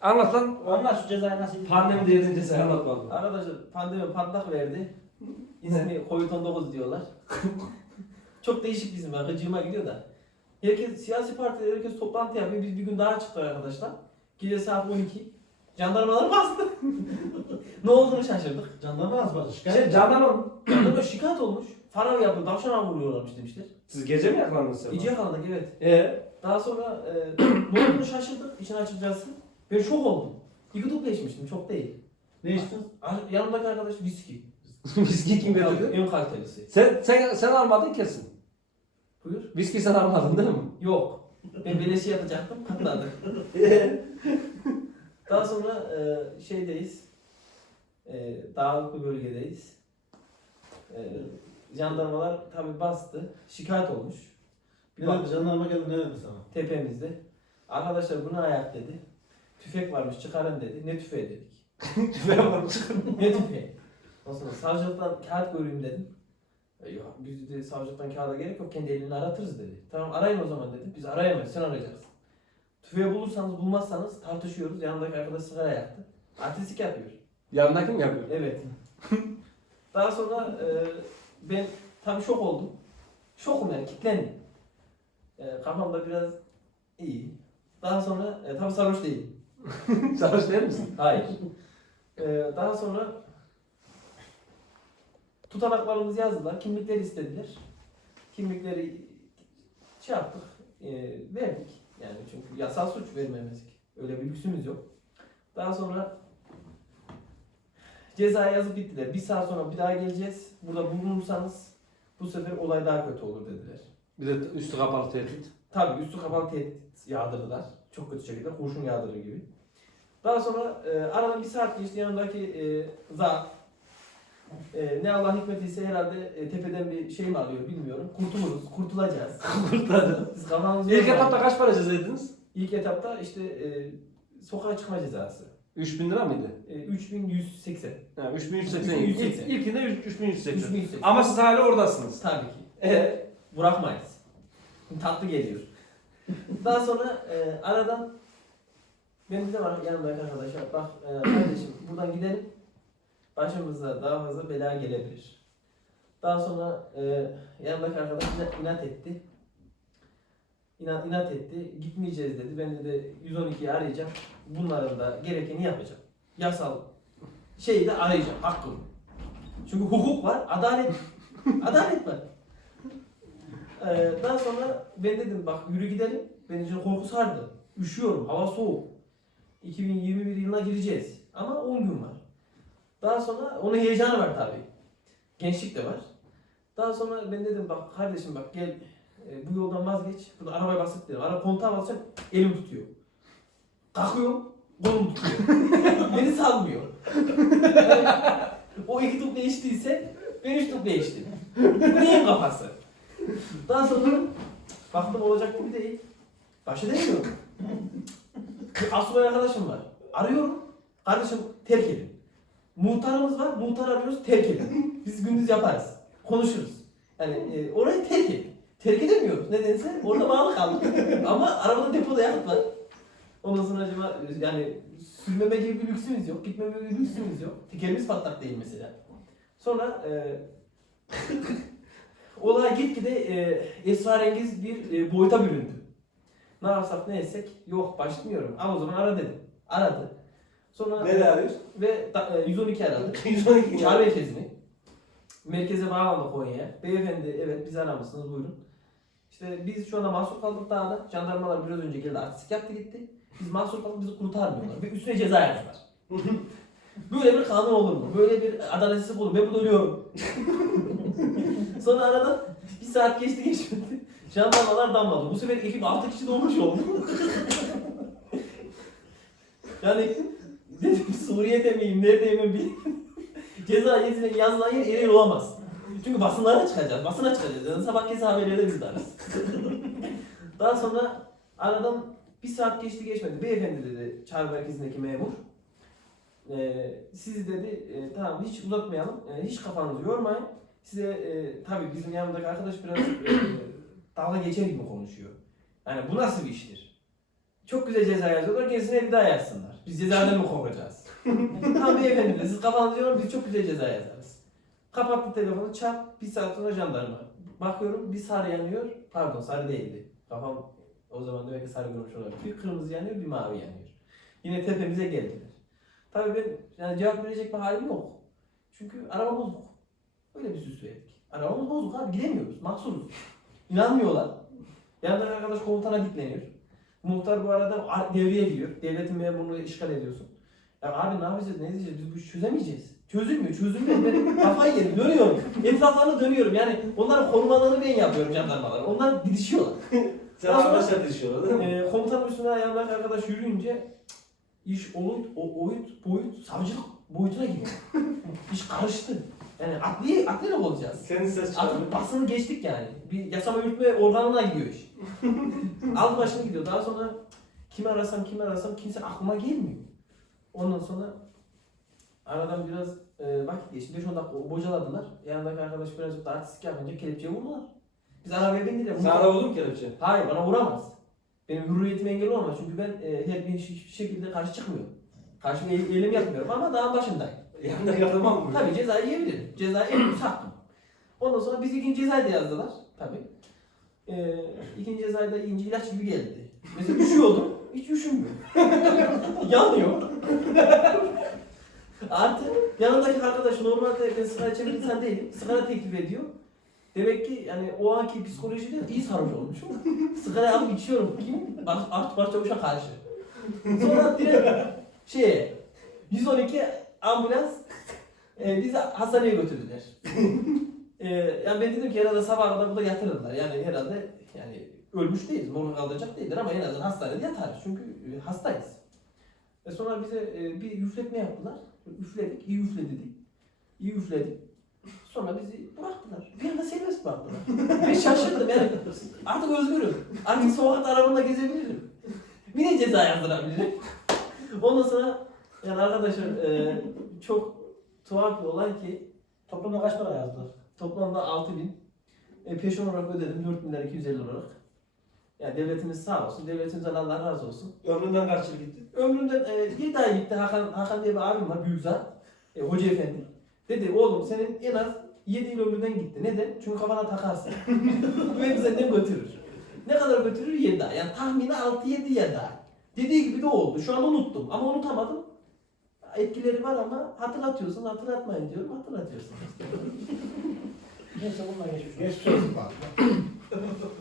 Anlat lan. Onlar şu cezayı nasıl Pandemi dediğin cezayı anlat bana. Arkadaşlar pandemi patlak verdi. İsmi Covid-19 diyorlar. Çok değişik bizim var. Gıcığıma gidiyor da. Herkes, siyasi partiler herkes toplantı yapıyor. Biz bir gün daha çıktık arkadaşlar. Gece saat 12. Jandarmalar bastı. ne olduğunu şaşırdık. Jandarma bakıyor? Şey, Şikayet. Jandarma Jandarma şikayet olmuş. Farav yapıyor. Tavşana vuruyorlarmış demişler. Siz gece mi yakalandınız sen? İyice yakaladık evet. Ee, Daha sonra e, ne olduğunu şaşırdık işin açıkçası. Ben şok oldum. İki duble içmiştim çok değil. Ne içtin? Ar- Yanımdaki arkadaş viski. viski kim getirdi? En kalitelisi. Sen, sen, sen almadın kesin. Buyur. Viski sen almadın değil mi? Yok. Ben beleşi yapacaktım patladı. Daha sonra e, şeydeyiz. E, dağlık bir bölgedeyiz. E, jandarmalar tabi bastı. Şikayet olmuş. Bir Ne bak dedi? Jandarma geldi ne dedi sana? tepemizde. Arkadaşlar bu ne ayak dedi. Tüfek varmış çıkarın dedi. Ne tüfeği dedik. Tüfeğe var çıkın. ne tüfeği? Ondan sonra savcılıktan kağıt göreyim dedim. E, yok biz dedi savcılıktan kağıda gerek yok kendi elini aratırız dedi. Tamam arayın o zaman dedim. Biz arayamayız sen arayacaksın. Tüfeği bulursanız bulmazsanız tartışıyoruz. Yanındaki arkadaş sigara yaktı. Artistik yapıyor. Yanındaki mi yapıyor? Evet. Daha sonra e, ben tabii şok oldum. Şokum yani kilitlendim. E, kafamda biraz iyi. Daha sonra e, tabii sarhoş değilim. Sarhoş değil misin? Hayır. Ee, daha sonra tutanaklarımızı yazdılar. Kimlikleri istediler. Kimlikleri şey yaptık. e, verdik. Yani çünkü yasal suç vermemezlik. Öyle bir lüksümüz yok. Daha sonra ceza yazıp bittiler. Bir saat sonra bir daha geleceğiz. Burada bulunursanız bu sefer olay daha kötü olur dediler. Bir de üstü kapalı tehdit. Tabii üstü kapalı tehdit yağdırdılar. Çok kötü şekilde kurşun yağdırır gibi. Daha sonra e, aradan bir saat geçti yanındaki e, zat e, ne Allah hikmetiyse herhalde e, tepeden bir şey mi alıyor bilmiyorum. Kurtuluruz, kurtulacağız. Kurtardı. Siz kafanızı İlk yormayın. etapta kaç para ceza yediniz? İlk etapta işte e, sokağa çıkma cezası. 3000 lira mıydı? E, 3180. Yani 3180. 3180. İlk, ilkinde 3180. 3180. Ama siz hala oradasınız. Tabii ki. Ee, Bırakmayız. Tatlı geliyor. Daha sonra e, aradan ben dedim bana yanımdaki arkadaşa bak e, kardeşim buradan gidelim. Başımıza daha fazla bela gelebilir. Daha sonra e, yanımdaki arkadaş inat, inat etti. İnat, inat etti. Gitmeyeceğiz dedi. Ben de 112'yi arayacağım. Bunların da gerekeni yapacağım. Yasal şeyi de arayacağım. Hakkım. Çünkü hukuk var. Adalet. adalet var. Ee, daha sonra ben dedim bak yürü gidelim. Benim için korku sardı. Üşüyorum. Hava soğuk. 2021 yılına gireceğiz. Ama 10 gün var. Daha sonra onun heyecanı var tabii. Gençlik de var. Daha sonra ben dedim bak kardeşim bak gel e, bu yoldan vazgeç. Burada arabaya basıp dedim. Araba kontağa basacağım elim tutuyor. Kalkıyorum kolum tutuyor. Beni salmıyor. o iki duble içtiyse ben üç içtim. Bu neyin kafası? Daha sonra baktım olacak gibi değil. Baş edemiyorum. Asubay arkadaşım var. Arıyorum. Kardeşim terk edin. Muhtarımız var. Muhtar arıyoruz. Terk edin. Biz gündüz yaparız. Konuşuruz. Yani e, orayı terk edin. Terk edemiyoruz. Nedense orada bağlı kaldık. Ama arabada depoda yakıt var. Ondan sonra acaba yani sürmeme gibi bir lüksümüz yok. Gitmeme gibi bir lüksümüz yok. Tekerimiz patlak değil mesela. Sonra e, olay gitgide e, esrarengiz bir e, boyuta büründü. Ne yapsak ne etsek yok başlamıyorum. Al o zaman ara dedim. Aradı. Sonra nereye arıyor? ve da- e, 112 aradı. 112 Çağrı merkezini. Merkeze bağlandı Konya'ya. Beyefendi evet bizi aramışsınız buyurun. İşte biz şu anda mahsur kaldık dağda. Jandarmalar biraz önce geldi artistik yaptı gitti. Biz mahsur kaldık bizi kurtarmıyorlar. Ve üstüne ceza yazdılar. Böyle bir kanun olur mu? Böyle bir adaletsizlik olur mu? Ben burada ölüyorum. Sonra aradan bir saat geçti geçmedi. Jandarmalar damladı. Bu sefer ekip 6 kişi dolmuş oldu. yani dedim Suriye'de miyim, neredeyim ben bilmiyorum. Ceza yazılan yazılan yer eril olamaz. Çünkü basınlara çıkacağız, basına çıkacağız. Yani sabah kez haberlerde biz de ararız. Daha sonra aradan bir saat geçti geçmedi. Beyefendi dedi çağrı merkezindeki memur. Ee, siz dedi e, tamam hiç uzatmayalım, e, hiç kafanızı yormayın. Size e, tabii bizim yanımdaki arkadaş biraz e, dalga geçer gibi konuşuyor. Yani bu nasıl bir iştir? Çok güzel ceza yazıyorlar. Gerisine bir daha yazsınlar. Biz cezadan mı korkacağız? tamam beyefendi de siz kafanızı diyorum biz çok güzel ceza yazarız. Kapattı telefonu çat bir saat sonra jandarma. Bakıyorum bir sarı yanıyor. Pardon sarı değildi. Kafam o zaman demek ki sarı görmüş olabilir. Bir kırmızı yanıyor bir mavi yanıyor. Yine tepemize geldiler. Tabii ben yani cevap verecek bir halim yok. Çünkü araba bozuk. Öyle bir süs verdik. Arabamız bozuk abi gidemiyoruz. Mahsuruz. İnanmıyorlar. Yanındaki arkadaş komutana dikleniyor. Muhtar bu arada ar- devreye giriyor. Devletin memurluğu işgal ediyorsun. Ya abi ne yapacağız, ne diyeceğiz? Biz bu işi çözemeyeceğiz. Çözülmüyor, çözülmüyor. Ben kafayı yedim, dönüyorum. Etraflarına dönüyorum. Yani onların korumalarını ben yapıyorum jandarmalar. Onlar didişiyorlar. Sen arkadaşlar dişiyorlar değil mi? Ee, komutanın üstüne yanındaki arkadaş yürüyünce iş oyut, o, oyut, boyut, savcılık boyutuna gidiyor. iş karıştı. Yani adliye, adliye olacağız. Senin ses. Artık basını geçtik yani. Bir yasama yürütme organına gidiyor iş. Alt başına gidiyor. Daha sonra kimi arasam kimi arasam kimse aklıma gelmiyor. Ondan sonra aradan biraz e, vakit geçti. 5-10 dakika bocaladılar. Yanındaki arkadaş birazcık da artistik yapınca kelepçeye vurdular. Biz arabaya bindiler. Sana da vurdum kelepçe. Hayır bana vuramaz. Benim hürriyetime engel olamaz çünkü ben e, her bir hiçbir şekilde karşı çıkmıyorum. Karşı bir eylem yapmıyorum ama dağın başındayım. Yanındaki adamam mı? Tabii cezayı yiyebilirim. Cezayı en üst hakkım. Ondan sonra biz ikinci cezayı da yazdılar. Tabii. Ee, ikinci cezayı da yiyince ilaç gibi geldi. Mesela üşüyordum. Hiç üşümüyor. Yanıyor. Artı yanındaki arkadaş normalde ben sigara içen bir insan değilim. Sigara teklif ediyor. Demek ki yani o anki psikolojide iyi sarhoş olmuşum. Sigara alıp içiyorum. Kim? Bak artık başçavuşa karşı. Sonra direkt şeye 112 ambulans e, bizi hastaneye götürdüler. e, yani ben dedim ki herhalde sabah kadar burada yatırırlar. Yani herhalde yani ölmüş değiliz. Morga kaldıracak değiller ama en azından hastanede yatarız. Çünkü e, hastayız. E sonra bize e, bir üfletme yaptılar. Üfledik, iyi üfle dedik. İyi üfledik. Sonra bizi bıraktılar. Bir anda serbest bıraktılar. ben şaşırdım yani. Artık özgürüm. Artık sokakta arabamla gezebilirim. Bir de ceza yazdırabilirim. Ondan sonra yani arkadaşlar e, çok tuhaf bir olay ki Toplamda kaç para yazdılar? toplamda 6000 e, peşin olarak ödedim 4 milyar 250 olarak. Yani devletimiz sağ olsun, devletimizden Allah razı olsun. Ömründen kaç yıl gitti? Ömrümden e, bir daha gitti Hakan, Hakan diye bir abim var, büyük zat, e, hoca efendi. Dedi oğlum senin en az 7 yıl ömründen gitti. Neden? Çünkü kafana takarsın. Ve senden götürür. Ne kadar götürür? 7 ay. Yani tahmini 6-7 ya da. Dediği gibi de oldu. Şu an unuttum ama unutamadım. Etkileri var ama hatırlatıyorsun, hatırlatmayın diyorum, hatırlatıyorsun. Neyse bunlar geçmiş. Geçmiş olsun bak.